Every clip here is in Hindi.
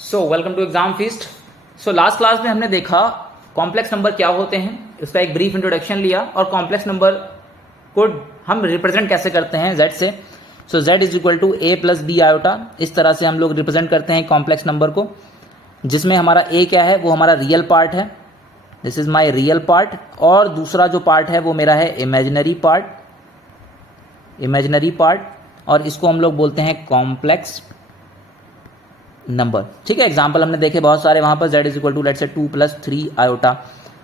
So welcome to exam feast. So last class में हमने देखा कॉम्प्लेक्स नंबर क्या होते हैं, उसका एक ब्रीफ इंट्रोडक्शन लिया और कॉम्प्लेक्स नंबर को हम रिप्रेजेंट कैसे करते हैं z से। So z is equal to a plus B iota, इस तरह से हम लोग रिप्रेजेंट करते हैं कॉम्प्लेक्स नंबर को, जिसमें हमारा a क्या है वो हमारा रियल पार्ट है, this is my real part, और दूसरा जो पार्ट है वो मेरा है इमेजिनरी पार्ट, और इसको हम लोग बोलते हैं कॉम्प्लेक्स नंबर। ठीक है, एग्जाम्पल हमने देखे बहुत सारे वहां पर, z is equal to let say 2 plus 3 iota.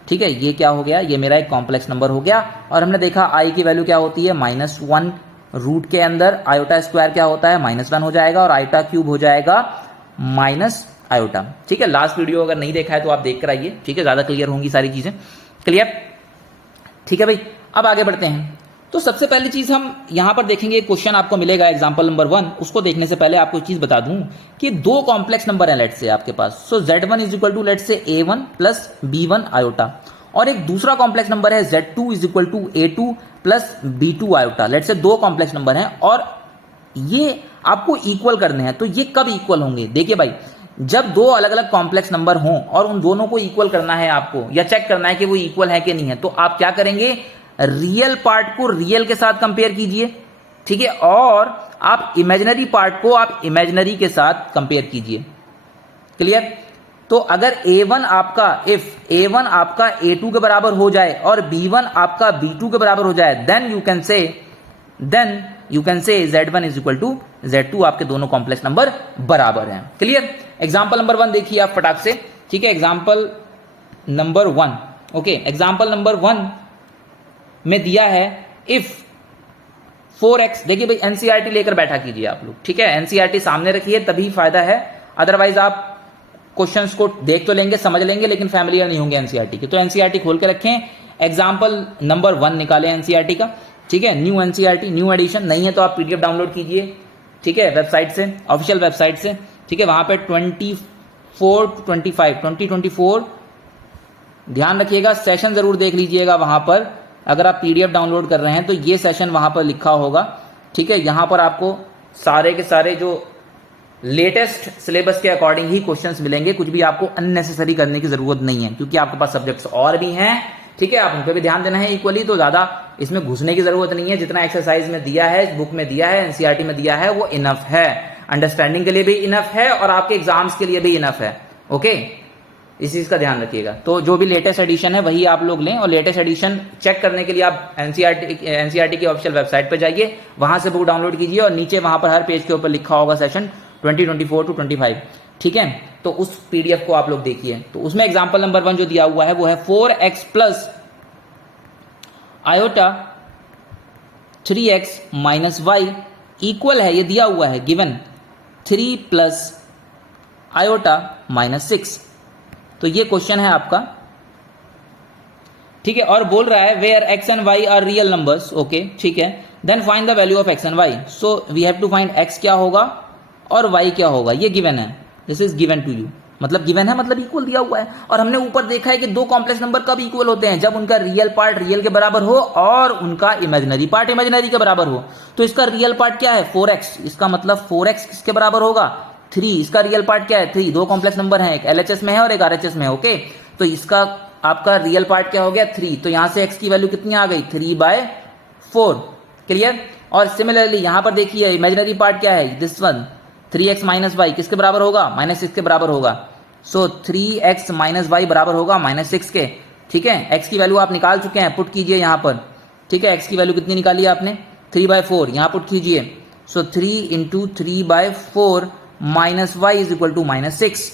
ठीक है, ये क्या हो गया, ये मेरा एक कॉम्प्लेक्स नंबर हो गया। और हमने देखा i की वैल्यू क्या होती है -1, रूट के अंदर आयोटा स्क्वायर क्या होता है -1 हो जाएगा, और आयोटा क्यूब हो जाएगा माइनस आयोटा। ठीक है, लास्ट वीडियो अगर नहीं देखा है तो आप देख कर आइए। ठीक है, ज्यादा क्लियर होंगी सारी चीजें। क्लियर? ठीक है भाई, अब आगे बढ़ते हैं। तो सबसे पहली चीज हम यहां पर देखेंगे, क्वेश्चन आपको मिलेगा एग्जांपल नंबर 1। उसको देखने से पहले आपको एक चीज बता दूं कि दो कॉम्प्लेक्स नंबर है लेट से आपके पास। So z1 is equal to let say a1 plus b1 iota, और एक दूसरा कॉम्प्लेक्स नंबर है z2 is equal to a2 plus b2 iota. Let say दो कॉम्प्लेक्स नंबर हैं और ये आपको इक्वल करने हैं। तो ये कब इक्वल होंगे? देखिए भाई, जब दो अलग अलग कॉम्प्लेक्स नंबर हों और उन दोनों को इक्वल करना है आपको, या चेक करना है कि वो इक्वल है कि नहीं है, तो आप क्या करेंगे, रियल पार्ट को रियल के साथ कंपेयर कीजिए। ठीक है, और आप इमेजिनरी पार्ट को आप इमेजिनरी के साथ कंपेयर कीजिए। क्लियर? तो अगर a1 आपका, इफ a1 आपका a2 के बराबर हो जाए और b1 आपका b2 के बराबर हो जाए, then you can say z1 is equal to z2, आपके दोनों कॉम्प्लेक्स नंबर बराबर हैं। क्लियर? एग्जाम्पल नंबर 1 देखिए आप फटाक से। ठीक है, example number 1। Okay, example number 1 में दिया है इफ 4x, देखिए भाई एनसीईआरटी लेकर बैठा कीजिए आप लोग। ठीक है, एनसीईआरटी सामने रखिए तभी फायदा है, अदरवाइज आप क्वेश्चंस को देख तो लेंगे, समझ लेंगे, लेकिन फैमिलियर नहीं होंगे एनसीईआरटी के। तो एनसीईआरटी खोल के रखें, एग्जाम्पल नंबर 1 निकालें एनसीईआरटी का। ठीक है, न्यू एनसीईआरटी, न्यू एडिशन नहीं है तो आप पीडीएफ डाउनलोड कीजिए। ठीक है, वेबसाइट से, ऑफिशियल वेबसाइट से। ठीक है, वहां पे 2024 ध्यान रखिएगा, सेशन जरूर देख लीजिएगा वहां पर। अगर आप पीडीएफ डाउनलोड कर रहे हैं तो ये सेशन वहां पर लिखा होगा। ठीक है, यहां पर आपको सारे के सारे जो लेटेस्ट सिलेबस के अकॉर्डिंग ही क्वेश्चंस मिलेंगे, कुछ भी आपको अननेसेसरी करने की जरूरत नहीं है, क्योंकि आपके पास सब्जेक्ट्स और भी हैं। ठीक है, आप उन पर भी ध्यान देना है इक्वली, तो ज्यादा इसमें घुसने की जरूरत नहीं है। जितना एक्सरसाइज में दिया है, बुक में दिया है, एनसीईआरटी में दिया है, वो इनफ है, अंडरस्टैंडिंग के लिए भी इनफ है और आपके एग्जाम्स के लिए भी इनफ है। ओके, इस चीज का ध्यान रखिएगा। तो जो भी लेटेस्ट एडिशन है वही आप लोग लें, और लेटेस्ट एडिशन चेक करने के लिए आप एनसीईआरटी की ऑफिशियल वेबसाइट पर जाइए, वहां से बुक डाउनलोड कीजिए, और नीचे वहां पर हर पेज के ऊपर लिखा होगा सेशन 2024 to 25। ठीक है, तो उस पीडीएफ को आप लोग देखिए। तो उसमें एग्जाम्पल नंबर 1 जो दिया हुआ है वो है 4x plus iota 3x minus y equal है, ये दिया हुआ है गिवन 3 प्लस आयोटा माइनस 6। तो ये क्वेश्चन है आपका। ठीक है, और बोल रहा है where x and y are real numbers. Okay, ठीक है, then find the value of x and y। So we have to find x क्या होगा और y क्या होगा। ये गिवन है, this is given to you, मतलब गिवन है मतलब इक्वल दिया हुआ है। और हमने ऊपर देखा है कि दो कॉम्प्लेक्स नंबर कब इक्वल होते हैं, जब उनका रियल पार्ट रियल के बराबर हो और उनका इमेजिनरी पार्ट इमेजिनरी के बराबर हो। तो इसका रियल पार्ट क्या है 4x, इसका मतलब 4x किसके बराबर होगा 3। इसका रियल पार्ट क्या है 3। दो कॉम्प्लेक्स नंबर हैं, एक एलएचएस में है और एक आरएचएस में है। ओके, तो इसका आपका रियल पार्ट क्या हो गया 3। तो यहां से x की वैल्यू कितनी आ गई 3/4। क्लियर? और सिमिलरली यहां पर देखिए इमेजिनरी पार्ट क्या है, this one 3x minus Y किसके बराबर होगा -6 के बराबर होगा। सो 3x माइनस वाई बराबर होगा -6 के। ठीक है, x की वैल्यू आप निकाल चुके हैं, पुट कीजिए यहां पर। ठीक है, x की वैल्यू कितनी निकाली आपने 3/4, यहां पुट कीजिए। So 3 into 3/4 minus y is equal to -6।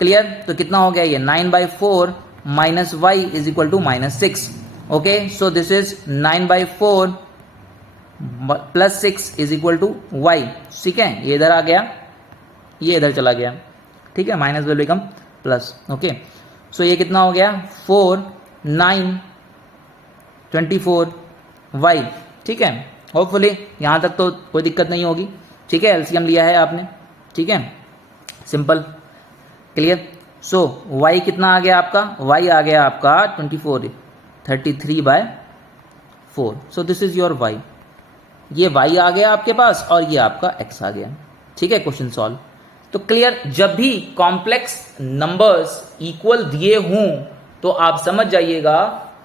Clear? तो कितना हो गया ये 9/4 minus y is equal to -6। Okay, so this is 9/4 plus 6 is equal to y. ठीक है, ये इधर आ गया, ये इधर चला गया। ठीक है, minus will become plus. Okay, so ये कितना हो गया 4 9 24 वाई। ठीक है, होपफुली यहां तक तो कोई दिक्कत नहीं होगी। ठीक है, एलसीएम लिया है आपने। ठीक है, सिंपल। क्लियर? सो y कितना आ गया आपका, y आ गया आपका 33/4। सो दिस इज योर y। ये y आ गया आपके पास और ये आपका x आ गया। ठीक है, क्वेश्चन सॉल्व। तो तो क्लियर, जब भी कॉम्प्लेक्स नंबर्स इक्वल दिए हों तो आप समझ जाइएगा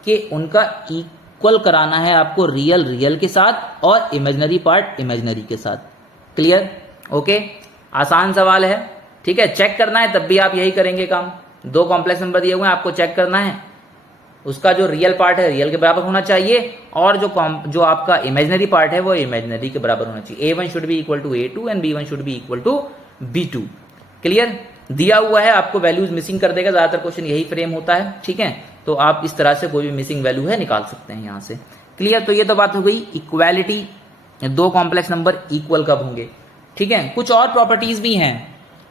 कि उनका इक्वल कराना है आपको रियल रियल के साथ और इमेजिनरी पार्ट इमेजिनरी के साथ। क्लियर, ओके, आसान सवाल है, ठीक है। चेक करना है तब भी आप यही करेंगे काम। दो कॉम्प्लेक्स नंबर दिए हुए हैं, आपको चेक करना है उसका जो रियल पार्ट है रियल के बराबर होना चाहिए और जो आपका इमेजिनरी पार्ट है वो इमेजिनरी के बराबर होना चाहिए। A1 should be equal to A2 and B1 should be equal to B2। Clear, दिया हुआ है आपको वैल्यूज मिसिंग कर देगा, ज्यादातर क्वेश्चन यही फ्रेम होता है, ठीक है। तो आप इस तरह से कोई भी मिसिंग वैल्यू है निकाल सकते हैं यहां से। क्लियर, तो ये तो बात हो गई इक्वालिटी, दो कॉम्प्लेक्स नंबर इक्वल कब होंगे, ठीक है। कुछ और प्रॉपर्टीज भी हैं,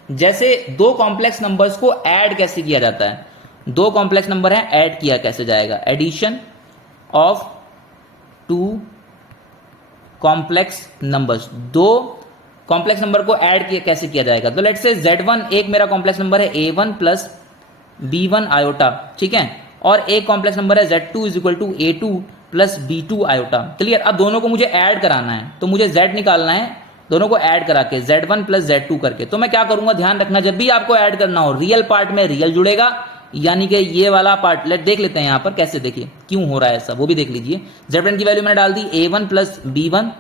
जैसे दो कॉम्प्लेक्स नंबर्स को ऐड कैसे किया जाता है। दो कॉम्प्लेक्स नंबर है, ऐड किया कैसे जाएगा, addition of two complex numbers. दो कॉम्प्लेक्स नंबर को ऐड किया कैसे किया जाएगा, तो लेट्स से Z1 एक मेरा कॉम्प्लेक्स नंबर है A1 प्लस B1 आयोटा, ठीक है, और एक कॉम्प्लेक्स नंबर है Z2 is equal to A2 plus B2 iota. Clear, अब दोनों को मुझे ऐड कराना है तो मुझे Z निकालना है, दोनों को ऐड करा के Z1 प्लस Z2 करके। तो मैं क्या करूंगा, ध्यान रखना, जब भी आपको ऐड करना हो रियल पार्ट में रियल जुड़ेगा, यानी कि ये वाला पार्ट देख लेते हैं यहां पर कैसे, देखिए क्यों हो रहा है ऐसा, वो भी देख लीजिए। Z1 की वैल्यू मैंने डाल दी A1 प्लस B1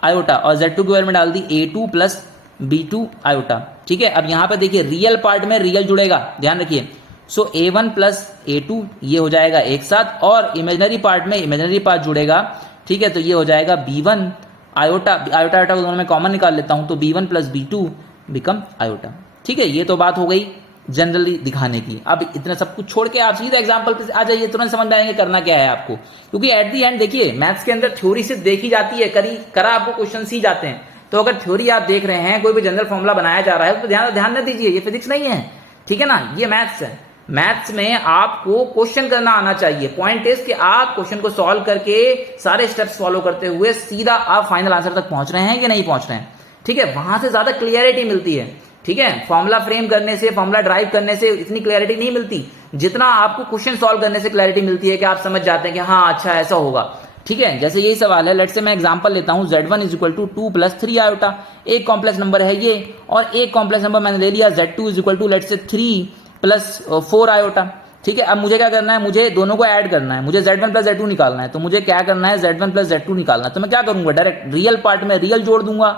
आयोटा और Z2 की वैल्यू में डाल दी A2 प्लस B2 आयोटा, ठीक है। अब यहां पर देखिए रियल पार्ट में रियल जुड़ेगा, ध्यान रखिए। सो A1 प्लस A2 ये हो जाएगा एक साथ, और इमेजिनरी पार्ट में इमेजिनरी पार्ट जुड़ेगा, ठीक है। तो ये हो जाएगा B1 आयोटा, आयोटा आयोटा को दोनों में कॉमन निकाल लेता हूं तो B1 plus B2 become iota, ठीक है। ये तो बात हो गई जनरली दिखाने की। अब इतना सब कुछ छोड़ के आप सीधा एग्जांपल पे आ जाइए, तुरंत समझ में आएंगे करना क्या है आपको, क्योंकि एट दी एंड देखिए मैथ्स के अंदर थ्योरी सिर्फ देखी जाती है, करा आपको क्वेश्चन ही जाते हैं। तो अगर थ्योरी आप देख रहे हैं, कोई भी जनरल फॉर्मूला बनाया जा रहा है तो ध्यान न दीजिए, ये फिजिक्स नहीं है, ठीक है ना, ये मैथ्स है। मैथ्स में आपको क्वेश्चन करना आना चाहिए। पॉइंट इज कि आप क्वेश्चन को सॉल्व करके सारे स्टेप्स फॉलो करते हुए सीधा आप फाइनल आंसर तक पहुंच रहे हैं कि नहीं पहुंच रहे हैं, ठीक है। वहां से ज्यादा क्लियरिटी मिलती है, ठीक है। फॉर्मूला फ्रेम करने से, फॉर्मूला ड्राइव करने से इतनी क्लैरिटी नहीं मिलती जितना आपको क्वेश्चन सॉल्व करने से क्लैरिटी मिलती है कि आप समझ जाते हैं कि हाँ अच्छा ऐसा होगा, ठीक है। जैसे यही सवाल है, लेट से मैं एग्जांपल लेता हूं, Z1 is equal to 2 plus 3 iota, एक कॉम्प्लेक्स नंबर है ये, और एक कॉम्प्लेक्स नंबर मैंने ले लिया Z2 is equal to let से 3 प्लस 4 आयोटा, ठीक है। अब मुझे क्या करना है, मुझे दोनों को ऐड करना है, मुझे Z1 प्लस Z2 निकालना है। तो मुझे क्या करना है, Z1 प्लस Z2 निकालना है। तो मैं क्या करूंगा, डायरेक्ट रियल पार्ट में रियल जोड़ दूंगा,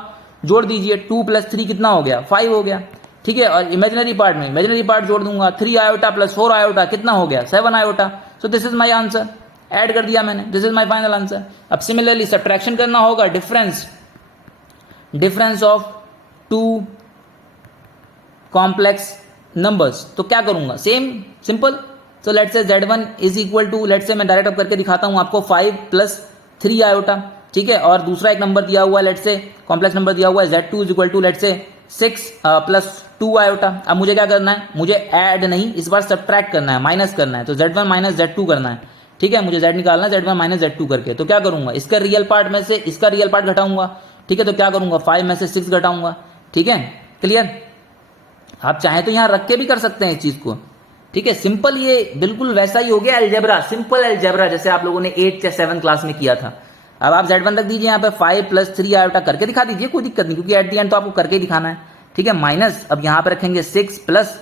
जोड़ दीजिए, 2 प्लस 3 कितना हो गया, 5 हो गया, ठीक है। और इमेजिनरी पार्ट में इमेजिनरी पार्ट जोड़ दूंगा, 3 आयोटा प्लस 4 आयोटा कितना हो गया, 7 iota. So this is my answer, add कर दिया मैंने, this is my final answer. अब सिमिलरली सब्ट्रैक्शन करना होगा, difference of two complex numbers, तो क्या करूंगा, same simple. So let's say Z1 is equal to, let's say मैं डायरेक्ट अप करके दिखाता हूं आपको, 5 प्लस 3 आयोटा, ठीक है। और दूसरा एक नंबर दिया हुआ है, लेट्स से कॉम्प्लेक्स नंबर दिया हुआ है Z2 is equal to let's say 6 plus 2 iota. अब मुझे क्या करना है, मुझे ऐड नहीं, इस बार सब्ट्रैक्ट करना है, माइनस करना है। तो Z1 माइनस Z2 करना है, ठीक है। मुझे Z निकालना है, Z1 माइनस Z2 करके। तो क्या करूंगा, इसका रियल पार्ट में से इसका रियल पार्ट घटाऊंगा, ठीक है। तो क्या करूंगा, 5 में से 6 घटाऊंगा, ठीक है। क्लियर, आप चाहें तो यहां रख के भी कर सकते हैं इस चीज को, ठीक है। सिंपल, ये बिल्कुल वैसा ही हो गया अलजेब्रा, सिंपल अलजेब्रा जैसे आप लोगों ने 8 या 7 क्लास में किया था। अब आप Z1 रख दीजिए यहाँ पे, 5 प्लस 3 आयोटा करके दिखा दीजिए, कोई दिक्कत नहीं, क्योंकि एट दी एंड तो आपको करके ही दिखाना है, ठीक है। माइनस, अब यहां पे रखेंगे 6 प्लस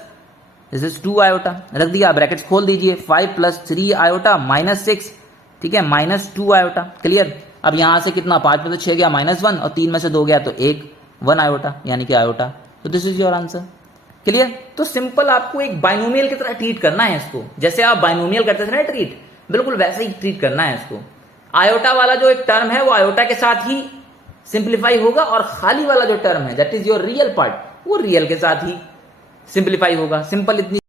दिस इज 2 आयोटा, रख दिया, ब्रैकेट्स खोल दीजिए, 5 प्लस 3 आयोटा माइनस 6, ठीक है, माइनस 2 आयोटा। क्लियर, अब यहां से कितना, 5 में से 6 गया -1, और 3 में से 2 गया तो 1 आयोटा, यानी कि आयोटा। तो this is your answer. Clear, तो सिंपल आपको एक बाइनोमियल की तरह ट्रीट करना है इसको, जैसे आप बाइनोमियल करते थे ना ट्रीट, बिल्कुल वैसे ही ट्रीट करना है इसको। आयोटा वाला जो एक टर्म है वो आयोटा के साथ ही सिंप्लीफाई होगा, और खाली वाला जो टर्म है that is your real part, वो रियल के साथ ही सिंप्लीफाई होगा। सिंपल इतनी